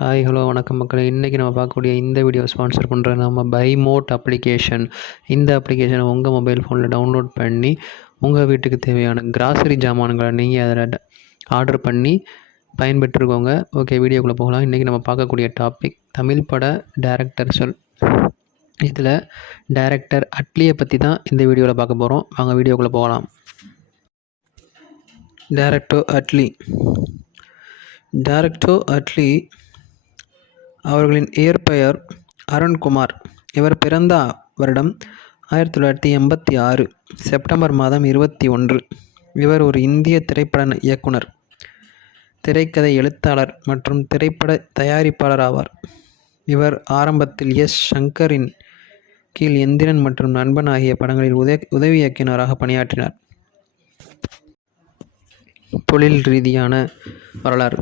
Hi hello வணக்கம் மக்களே. இன்றைக்கி நம்ம பார்க்கக்கூடிய இந்த வீடியோ ஸ்பான்சர் பண்ணுற நம்ம பைமோட் அப்ளிகேஷன். இந்த அப்ளிகேஷனை உங்கள் மொபைல் ஃபோனில் டவுன்லோட் பண்ணி உங்கள் வீட்டுக்கு தேவையான கிராசரி ஜாமான்களை நீங்கள் அதில் ஆர்டர் பண்ணி பயன்பெற்றுக்கோங்க. ஓகே, வீடியோக்குள்ளே போகலாம். இன்றைக்கி நம்ம பார்க்கக்கூடிய டாபிக் தமிழ் பட டைரக்டர் சொல். இதில் டைரக்டர் அட்லியை பற்றி தான் இந்த வீடியோவில் பார்க்க போகிறோம். வாங்க வீடியோக்குள்ளே போகலாம். டைரக்டர் அட்லி அவர்களின் இயற்பெயர் அருண்குமார். இவர் பிறந்த வருடம் 1986 செப்டம்பர் மாதம் 21. இவர் ஒரு இந்திய திரைப்பட இயக்குனர், திரைக்கதை எழுத்தாளர் மற்றும் திரைப்பட தயாரிப்பாளர் ஆவார். இவர் ஆரம்பத்தில் எஸ். சங்கரின் கீழ் எந்திரன் மற்றும் நண்பன் ஆகிய படங்களில் உதவி இயக்குனராக பணியாற்றினார். தொழில் ரீதியான வரலாறு.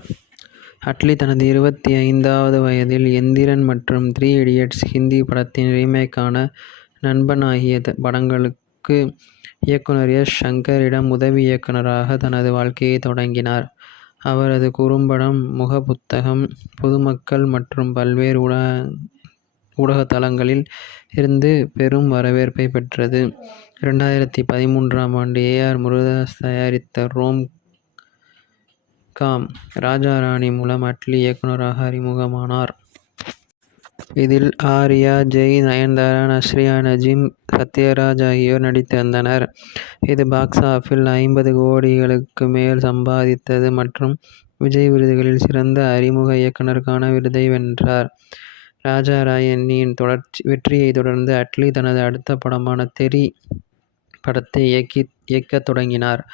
அட்லி தனது 25வது வயதில் எந்திரன் மற்றும் 3 Idiots ஹிந்தி படத்தின் ரீமேக்கான நண்பன் ஆகிய படங்களுக்கு இயக்குனர் எஸ். சங்கரிடம் உதவி இயக்குனராக தனது வாழ்க்கையை தொடங்கினார். அவரது குறும்படம் முகப்புத்தகம் பொதுமக்கள் மற்றும் பல்வேறு ஊடக தளங்களில் இருந்து பெரும் வரவேற்பை பெற்றது. 2013ஆம் ஆண்டு ஏ.ஆர். முருகதாஸ் தயாரித்த ரோம் காம் ராஜா ராணி மூலம் அட்லி இயக்குனராக அறிமுகமானார். இதில் ஆர்யா, ஜெய், நயன்தாரா, நஸ்ரியா நஜீம், சத்யராஜ் ஆகியோர் நடித்திருந்தனர். இது பாக்ஸ் ஆஃபிஸில் 50 கோடிகளுக்கு மேல் சம்பாதித்தது மற்றும் விஜய் விருதுகளில் சிறந்த அறிமுக இயக்குனருக்கான விருதை வென்றார். ராஜா ராணியின் வெற்றியை தொடர்ந்து அட்லி தனது அடுத்த படமான தெறி படத்தை இயக்கத் தொடங்கினார்.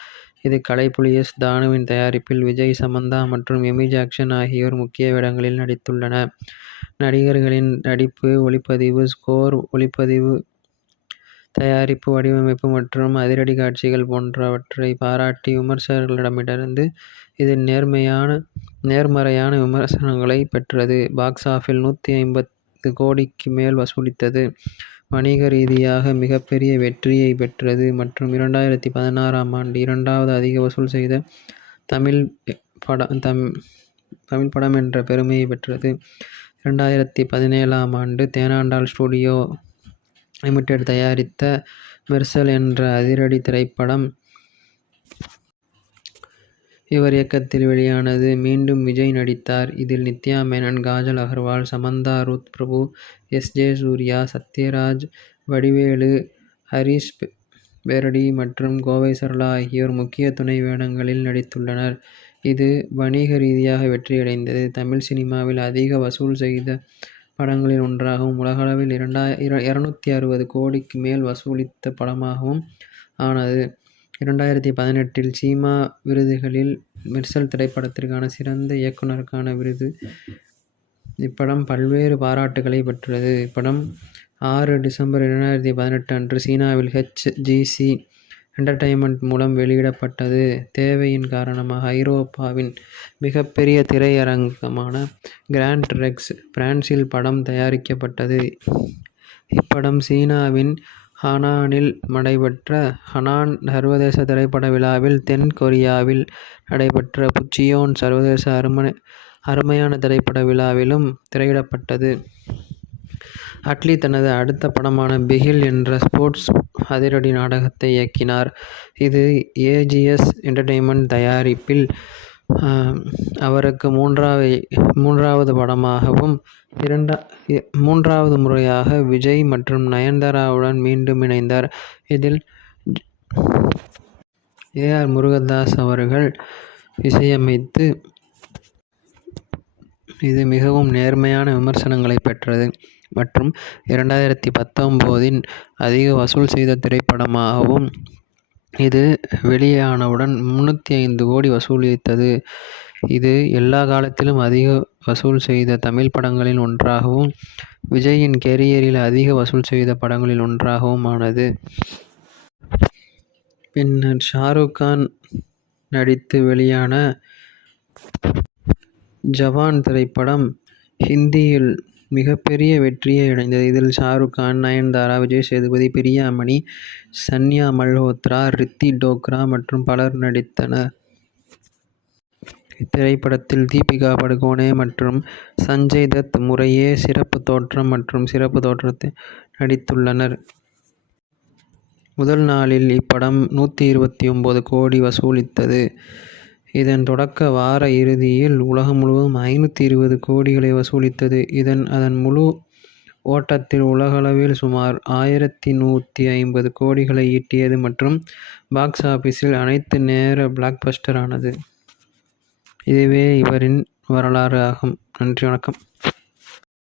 இது கலைப்புலி எஸ். தானுவின் தயாரிப்பில் விஜய், சமந்தா மற்றும் எமி ஜாக்சன் ஆகியோர் முக்கிய வேடங்களில் நடித்துள்ளனர். நடிகர்களின் நடிப்பு, ஒளிப்பதிவு, ஸ்கோர், ஒளிப்பதிவு, தயாரிப்பு, வடிவமைப்பு மற்றும் அதிரடி காட்சிகள் போன்றவற்றை பாராட்டி விமர்சகர்களிடமிருந்து இது நேர்மறையான விமர்சனங்களை பெற்றது. பாக்ஸ் ஆஃபிஸில் 150 கோடிக்கு மேல் வசூலித்தது. வணிக ரீதியாக மிகப்பெரிய வெற்றியை பெற்றது மற்றும் 2016ஆம் ஆண்டு இரண்டாவது அதிக வசூல் செய்த தமிழ் படம் என்ற பெருமையை பெற்றது. 2017ஆம் ஆண்டு தேனாண்டாள் ஸ்டுடியோ லிமிடெட் தயாரித்த மெர்சல் என்ற அதிரடி திரைப்படம் இவர் இயக்கத்தில் வெளியானது. மீண்டும் விஜய் நடித்தார். இதில் நித்யா மேனன், காஜல் அகர்வால், சமந்தா, ருத் பிரபு, எஸ்.ஜே. சூர்யா, சத்யராஜ், வடிவேலு, ஹரிஷ் பேரடி மற்றும் கோவை சரளா ஆகியோர் முக்கிய துணை வேடங்களில் நடித்துள்ளனர். இது வணிக ரீதியாக வெற்றியடைந்தது. தமிழ் சினிமாவில் அதிக வசூல் செய்த படங்களில் ஒன்றாகவும் உலகளவில் 260 கோடிக்கு மேல் வசூலித்த படமாகவும் ஆனது. 2018இல் சீமா விருதுகளில் மெர்சல் திரைப்படத்திற்கான சிறந்த இயக்குனருக்கான விருது. இப்படம் பல்வேறு பாராட்டுகளை பெற்றது. இப்படம் 6 டிசம்பர் 2018 அன்று சீனாவில் HGC என்டர்டெயின்மெண்ட் மூலம் வெளியிடப்பட்டது. தேவையின் காரணமாக ஐரோப்பாவின் மிகப்பெரிய திரையரங்கமான கிராண்ட் ரெக்ஸ் பிரான்சில் படம் தயாரிக்கப்பட்டது. இப்படம் சீனாவின் ஹனானில் நடைபெற்ற ஹனான் சர்வதேச திரைப்பட விழாவில், தென் கொரியாவில் நடைபெற்ற புச்சியோன் சர்வதேச அருமையான திரைப்பட விழாவிலும் திரையிடப்பட்டது. அட்லி தனது அடுத்த படமான பிகில் என்ற ஸ்போர்ட்ஸ் அதிரடி நாடகத்தை இயக்கினார். இது AGS என்டர்டெயின்மெண்ட் தயாரிப்பில் அவருக்கு மூன்றாவது படமாகவும் மூன்றாவது முறையாக விஜய் மற்றும் நயன்தாராவுடன் மீண்டும் இணைந்தார். இதில் ஏ.ஆர். முருகதாஸ் அவர்கள் இசையமைத்து இது மிகவும் நேர்மையான விமர்சனங்களை பெற்றது மற்றும் 2019இன் அதிக வசூல் செய்த திரைப்படமாகவும் இது வெளியானவுடன் 305 கோடி வசூலித்தது. இது எல்லா காலத்திலும் அதிக வசூல் செய்த தமிழ் படங்களில் ஒன்றாகவும் விஜயின் கெரியரில் அதிக வசூல் செய்த படங்களில் ஒன்றாகவும் ஆனது. பின்னர் ஷாருக் கான் நடித்து வெளியான ஜவான் திரைப்படம் ஹிந்தியில் மிகப்பெரிய வெற்றியை அடைந்தது. இதில் ஷாருக் கான், நயன்தாரா, விஜய் சேதுபதி, பிரியாமணி, சன்யா மல்ஹோத்ரா, ரித்தி டோக்ரா மற்றும் பலர் நடித்தனர். இத்திரைப்படத்தில் தீபிகா படுகோனே மற்றும் சஞ்சய் தத் முறையே சிறப்பு தோற்றம் மற்றும் சிறப்பு தோற்றத்தில் நடித்துள்ளனர். முதல் நாளில் இப்படம் 129 கோடி வசூலித்தது. இதன் தொடக்க வார இறுதியில் உலகம் முழுவதும் 520 கோடிகளை வசூலித்தது. அதன் முழு ஓட்டத்தில் உலகளவில் சுமார் 1150 கோடிகளை ஈட்டியது மற்றும் பாக்ஸ் ஆபீஸில் அனைத்து நேர பிளாக்பஸ்டர் ஆனது. இதுவே இவரின் வரலாறு ஆகும். நன்றி, வணக்கம்.